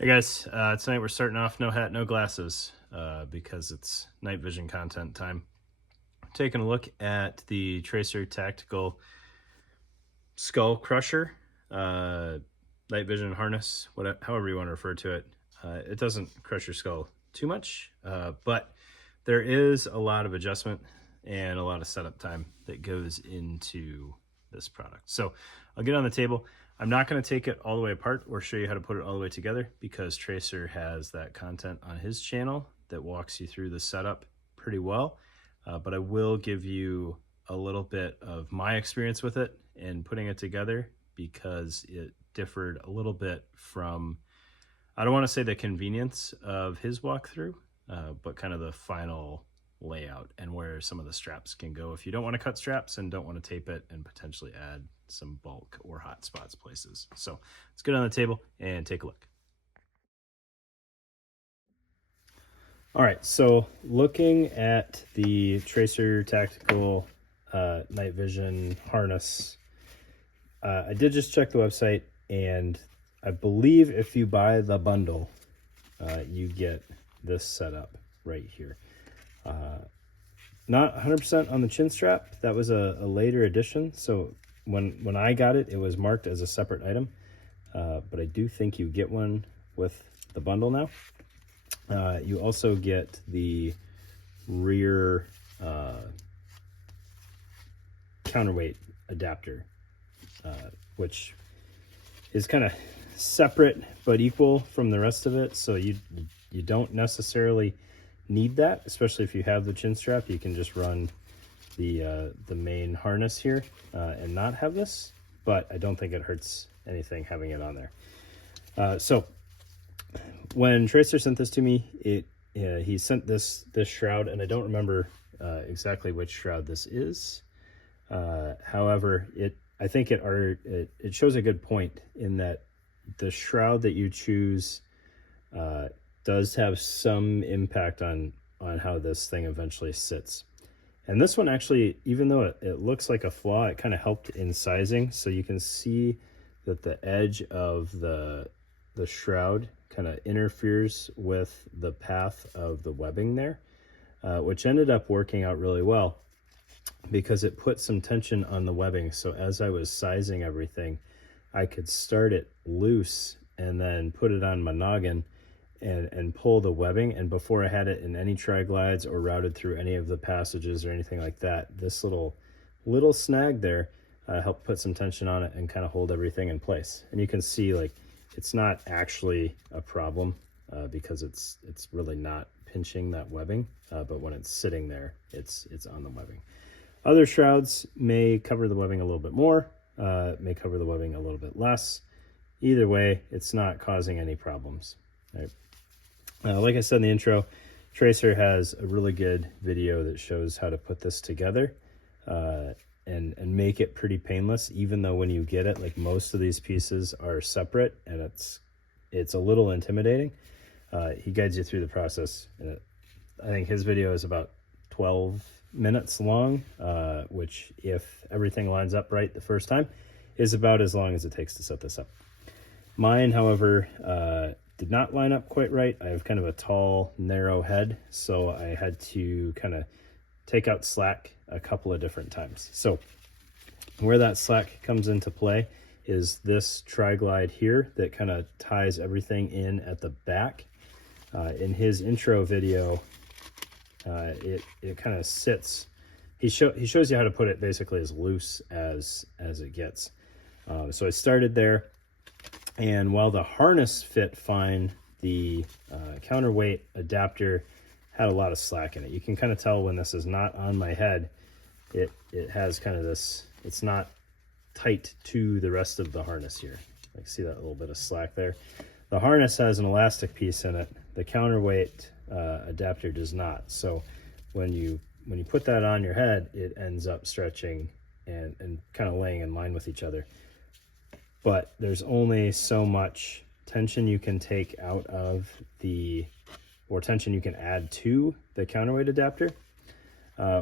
Hey guys, tonight we're starting off no hat, no glasses because it's night vision content time. Taking a look at the Tracer Tactical Skull Crusher night vision harness, however you want to refer to it. It doesn't crush your skull too much, but there is a lot of adjustment and a lot of setup time that goes into this product. So I'll get on the table. I'm not going to take it all the way apart or show you how to put it all the way together because Tracer has that content on his channel that walks you through the setup pretty well. But I will give you a little bit of my experience with it and putting it together because it differed a little bit from, I don't want to say the convenience of his walkthrough, but kind of the final layout and where some of the straps can go if you don't want to cut straps and don't want to tape it and potentially add some bulk or hot spots places. So let's get on the table and take a look. All right, so looking at the Tracer Tactical night vision harness, I did just check the website, and I believe if you buy the bundle, you get this setup right here. Not 100% on the chin strap. That was a later edition, so when I got it, it was marked as a separate item, but I do think you get one with the bundle now. You also get the rear counterweight adapter, which is kind of separate but equal from the rest of it, so you don't necessarily need that, especially if you have the chin strap. You can just run the main harness here and not have this, but I don't think it hurts anything having it on there. So when Tracer sent this to me, he sent this shroud, and I don't remember exactly which shroud this is. However, I think it shows a good point in that the shroud that you choose does have some impact on how this thing eventually sits. And this one actually, even though it looks like a flaw, it kind of helped in sizing. So you can see that the edge of the shroud kind of interferes with the path of the webbing there, which ended up working out really well because it put some tension on the webbing. So as I was sizing everything, I could start it loose and then put it on my noggin and pull the webbing. And before I had it in any tri-glides or routed through any of the passages or anything like that, this little snag there helped put some tension on it and kind of hold everything in place. And you can see, like, it's not actually a problem because it's really not pinching that webbing, but when it's sitting there, it's on the webbing. Other shrouds may cover the webbing a little bit more, may cover the webbing a little bit less. Either way, it's not causing any problems. Right? Like I said in the intro, Tracer has a really good video that shows how to put this together and make it pretty painless, even though when you get it, like, most of these pieces are separate and it's a little intimidating. He guides you through the process, and I think his video is about 12 minutes long, which, if everything lines up right the first time, is about as long as it takes to set this up. Mine, however, did not line up quite right. I have kind of a tall, narrow head, so I had to kind of take out slack a couple of different times. So where that slack comes into play is this tri-glide here that kind of ties everything in at the back. In his intro video, it kind of sits. He shows you how to put it basically as loose as it gets. So I started there, and while the harness fit fine, the counterweight adapter had a lot of slack in it. You can kind of tell when this is not on my head, it has kind of this, it's not tight to the rest of the harness here. Like, see that little bit of slack there? The harness has an elastic piece in it. The counterweight adapter does not. So when you put that on your head, it ends up stretching and kind of laying in line with each other. But there's only so much tension you can take out of or tension you can add to the counterweight adapter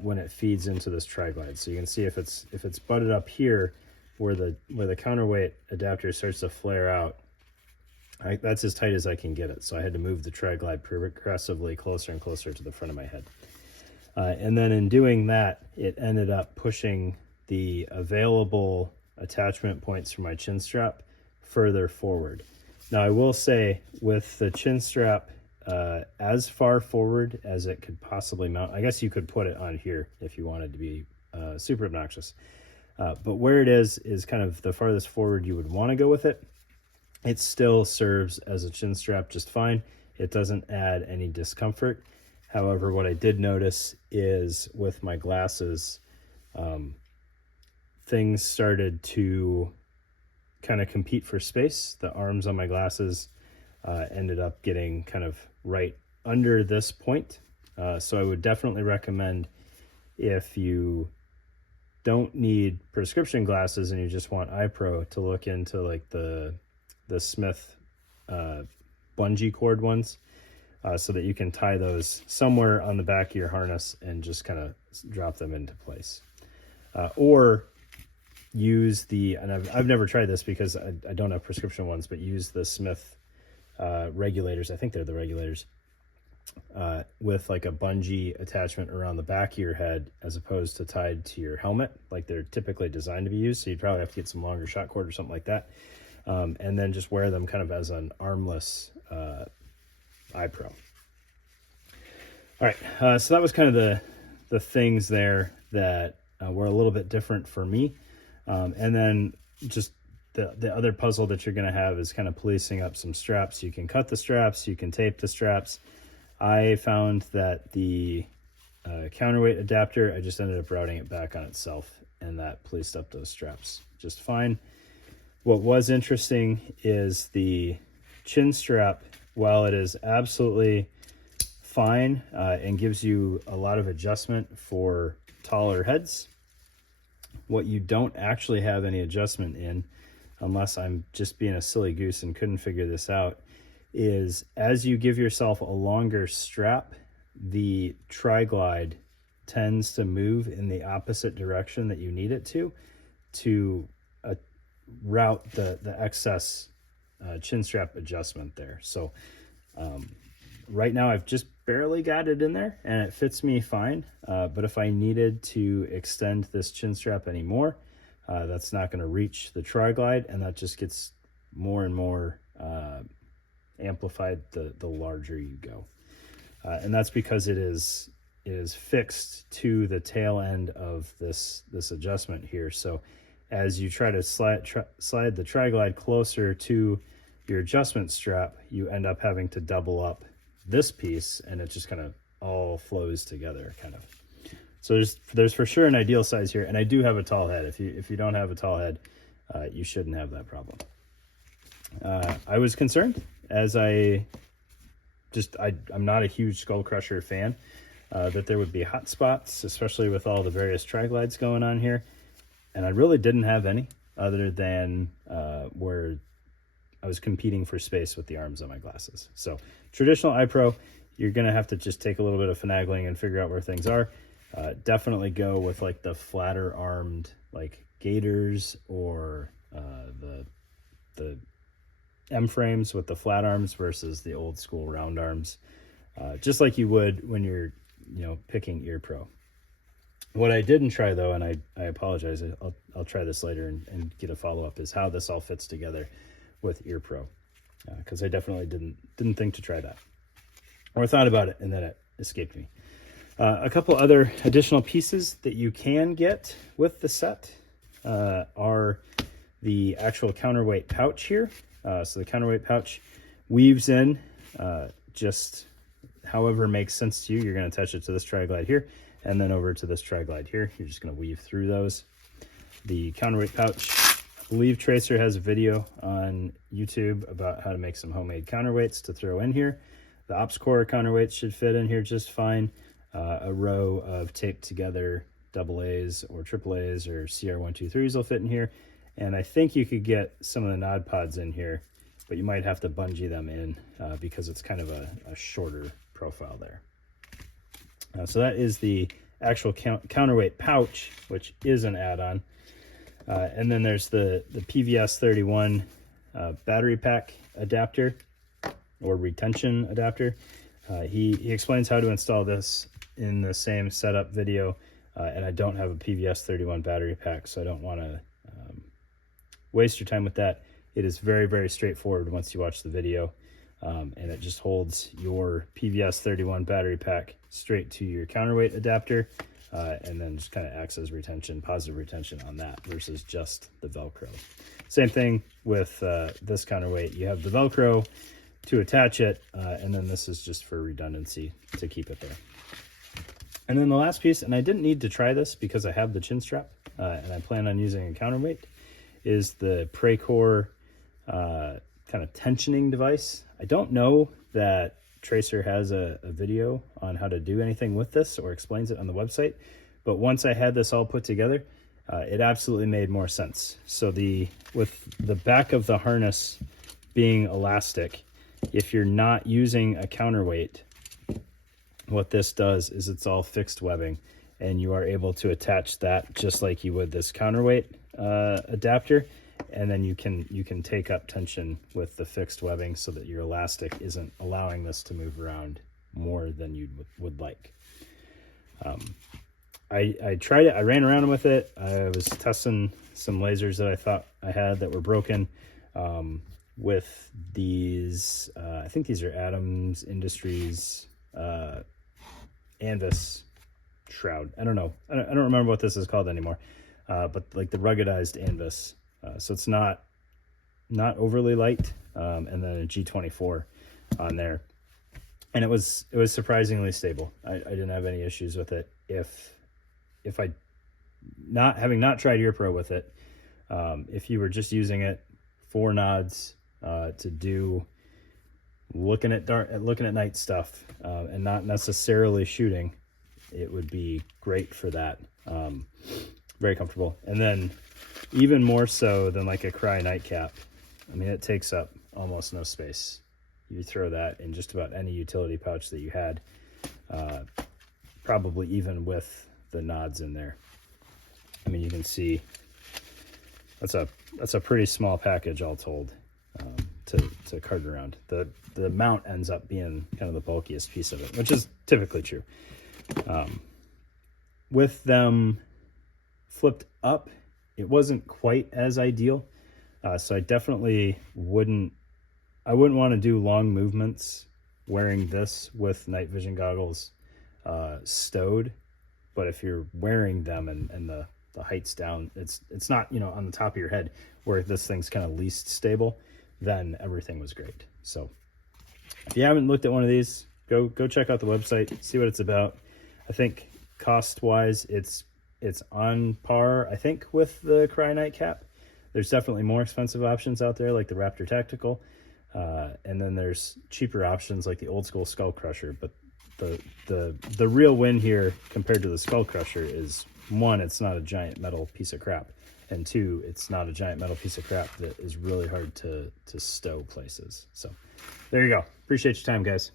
when it feeds into this tri-glide. So you can see if it's butted up here where the counterweight adapter starts to flare out, That's as tight as I can get it. So I had to move the tri-glide progressively closer and closer to the front of my head. And then in doing that, it ended up pushing the available attachment points for my chin strap further forward. Now I will say, with the chin strap as far forward as it could possibly mount, I guess you could put it on here if you wanted to be super obnoxious. But where it is kind of the farthest forward you would want to go with it. It still serves as a chin strap just fine. It doesn't add any discomfort. However, what I did notice is with my glasses, things started to kind of compete for space. The arms on my glasses ended up getting kind of right under this point. So I would definitely recommend, if you don't need prescription glasses and you just want eye pro, to look into like the Smith bungee cord ones, so that you can tie those somewhere on the back of your harness and just kind of drop them into place. Or use and I've never tried this because I don't have prescription ones, but use the Smith regulators. I think they're the regulators, with like a bungee attachment around the back of your head as opposed to tied to your helmet like they're typically designed to be used. So you'd probably have to get some longer shot cord or something like that. And then just wear them kind of as an armless eye pro. All right, so that was kind of the things there that were a little bit different for me. And then just the other puzzle that you're going to have is kind of policing up some straps. You can cut the straps, you can tape the straps. I found that the counterweight adapter, I just ended up routing it back on itself, and that policed up those straps just fine. What was interesting is the chin strap, while it is absolutely fine and gives you a lot of adjustment for taller heads, what you don't actually have any adjustment in, unless I'm just being a silly goose and couldn't figure this out, is as you give yourself a longer strap, the tri-glide tends to move in the opposite direction that you need it to route the excess chin strap adjustment there. So right now I've just barely got it in there and it fits me fine. But if I needed to extend this chin strap anymore, that's not going to reach the tri-glide, and that just gets more and more amplified the larger you go. And that's because it is fixed to the tail end of this adjustment here. So as you try to slide the tri-glide closer to your adjustment strap, you end up having to double up this piece, and it just kind of all flows together kind of. So there's for sure an ideal size here, and I do have a tall head. If you don't have a tall head, you shouldn't have that problem. I was concerned, as I'm not a huge unCrusher fan, that there would be hot spots, especially with all the various tri-glides going on here. And I really didn't have any, other than where I was competing for space with the arms on my glasses. So traditional eye pro, you're going to have to just take a little bit of finagling and figure out where things are. Definitely go with like the flatter armed like Gators, or the M frames with the flat arms versus the old school round arms, just like you would when you're picking ear pro. What I didn't try though, and I apologize, I'll try this later and get a follow-up, is how this all fits together with ear pro, because I definitely didn't think to try that, or thought about it and then it escaped me. A couple other additional pieces that you can get with the set are the actual counterweight pouch here. So the counterweight pouch weaves in just however makes sense to you. You're going to attach it to this tri-glide here, and then over to this tri-glide here. You're just going to weave through those. The counterweight pouch, I believe Tracer has a video on YouTube about how to make some homemade counterweights to throw in here. The Ops Core counterweights should fit in here just fine. A row of taped together AA's or AAA's or CR123s will fit in here. And I think you could get some of the Nod Pods in here, but you might have to bungee them in because it's kind of a shorter profile there. So that is the actual counterweight pouch, which is an add-on. And then there's the PVS 31 battery pack adapter or retention adapter. He explains how to install this in the same setup video, and I don't have a PVS 31 battery pack, so I don't want to waste your time with that. It is very, very straightforward once you watch the video, and it just holds your PVS 31 battery pack straight to your counterweight adapter, and then just kind of acts as retention, positive retention on that versus just the Velcro. Same thing with this counterweight. You have the Velcro to attach it, and then this is just for redundancy to keep it there. And then the last piece, and I didn't need to try this because I have the chin strap, and I plan on using a counterweight, is the Precore kind of tensioning device. I don't know that Tracer has a video on how to do anything with this or explains it on the website, but once I had this all put together, it absolutely made more sense. So with the back of the harness being elastic, if you're not using a counterweight, what this does is it's all fixed webbing, and you are able to attach that just like you would this counterweight adapter, and then you can take up tension with the fixed webbing so that your elastic isn't allowing this to move around more than you would like. I tried it. I ran around with it. I was testing some lasers that I thought I had that were broken with these. I think these are Adams Industries Anvis shroud. I don't know. I don't remember what this is called anymore. But like the ruggedized Anvis. So it's not overly light, and then a G24 on there, and it was surprisingly stable. I didn't have any issues with it. If I having not tried EarPro with it, if you were just using it for nods to do looking at night stuff and not necessarily shooting, it would be great for that. Very comfortable. And then even more so than like a Cry nightcap, I mean, it takes up almost no space. You throw that in just about any utility pouch that you had, probably even with the nods in there. I mean, you can see that's a pretty small package all told, to cart around. The mount ends up being kind of the bulkiest piece of it, which is typically true. With them flipped up, it wasn't quite as ideal, so I definitely wouldn't want to do long movements wearing this with night vision goggles stowed. But if you're wearing them and the height's down, it's not, on the top of your head where this thing's kind of least stable, then everything was great. So if you haven't looked at one of these, go check out the website, see what it's about. I think cost wise it's on par, I think, with the Cry nightcap. There's definitely more expensive options out there, like the Raptor Tactical, and then there's cheaper options like the old school Skull Crusher. But the real win here compared to the Skull Crusher is, one, it's not a giant metal piece of crap, and two, it's not a giant metal piece of crap that is really hard to stow places. So there you go. Appreciate your time, guys.